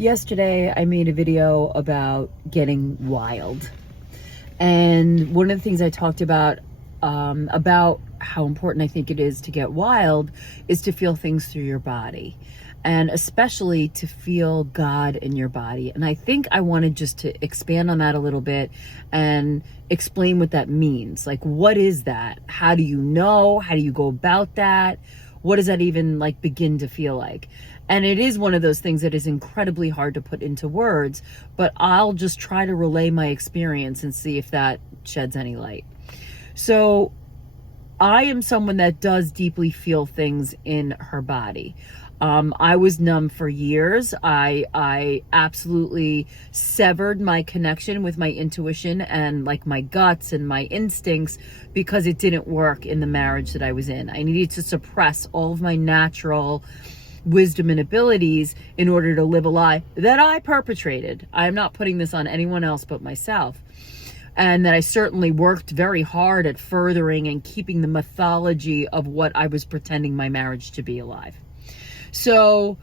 Yesterday, I made a video about getting wild. And one of the things I talked about how important I think it is to get wild is to feel things through your body, and especially to feel God in your body. And I think I wanted just to expand on that a little bit and explain what that means. Like, what is that? How do you know? How do you go about that? What does that even like begin to feel like? And it is one of those things that is incredibly hard to put into words, but I'll just try to relay my experience and see if that sheds any light. So I am someone that does deeply feel things in her body. I was numb for years. I absolutely severed my connection with my intuition and like my guts and my instincts because it didn't work in the marriage that I was in. I needed to suppress all of my natural wisdom and abilities in order to live a lie that I perpetrated. I'm not putting this on anyone else but myself. And that I certainly worked very hard at furthering and keeping the mythology of what I was pretending my marriage to be alive. So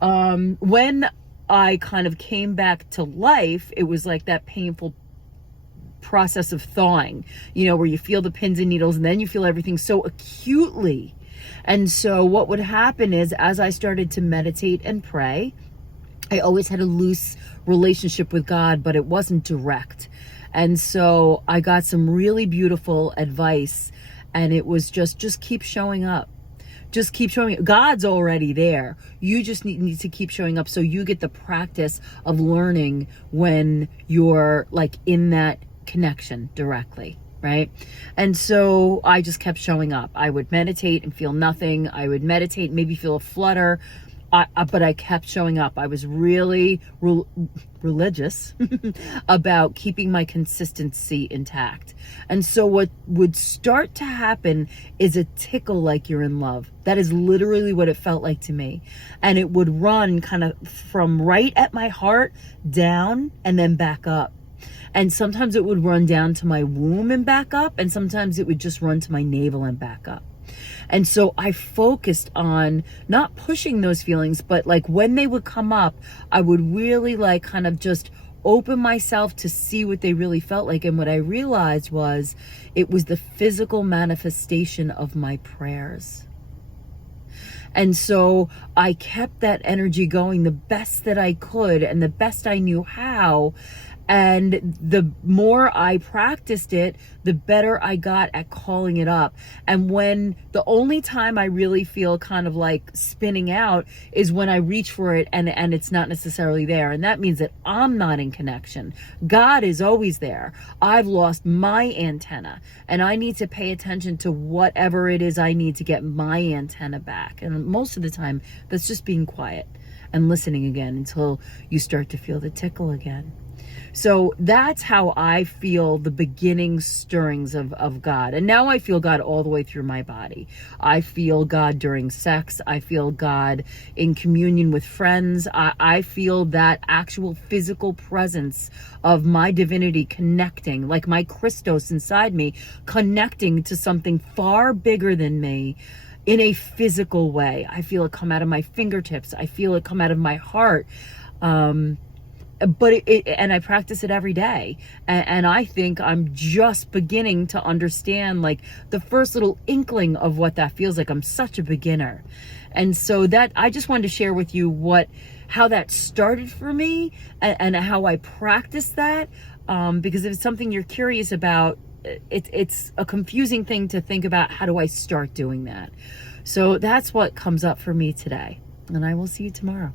when I kind of came back to life, it was like that painful process of thawing, where you feel the pins and needles and then you feel everything so acutely. And so what would happen is, as I started to meditate and pray, I always had a loose relationship with God, but it wasn't direct. And so I got some really beautiful advice, and it was just keep showing up. Just keep showing up. God's already there. You just need to keep showing up so you get the practice of learning when you're like in that connection directly. Right? And so I just kept showing up. I would meditate and feel nothing. I would meditate, maybe feel a flutter, but I kept showing up. I was really religious about keeping my consistency intact. And so what would start to happen is a tickle like you're in love. That is literally what it felt like to me. And it would run kind of from right at my heart down and then back up. And sometimes it would run down to my womb and back up, and sometimes it would just run to my navel and back up. And so I focused on not pushing those feelings, but like when they would come up, I would really like kind of just open myself to see what they really felt like. And what I realized was it was the physical manifestation of my prayers. And so I kept that energy going the best that I could and the best I knew how. And the more I practiced it, the better I got at calling it up. And when the only time I really feel kind of like spinning out is when I reach for it and it's not necessarily there. And that means that I'm not in connection. God is always there. I've lost my antenna and I need to pay attention to whatever it is I need to get my antenna back. And most of the time, that's just being quiet and listening again until you start to feel the tickle again. So that's how I feel the beginning stirrings of God. And now I feel God all the way through my body. I feel God during sex. I feel God in communion with friends. I feel that actual physical presence of my divinity connecting, like my Christos inside me, connecting to something far bigger than me in a physical way. I feel it come out of my fingertips. I feel it come out of my heart. But and I practice it every day. And I think I'm just beginning to understand like the first little inkling of what that feels like. I'm such a beginner. And so that I just wanted to share with you how that started for me and how I practice that. Because if it's something you're curious about, it's a confusing thing to think about. How do I start doing that? So that's what comes up for me today. And I will see you tomorrow.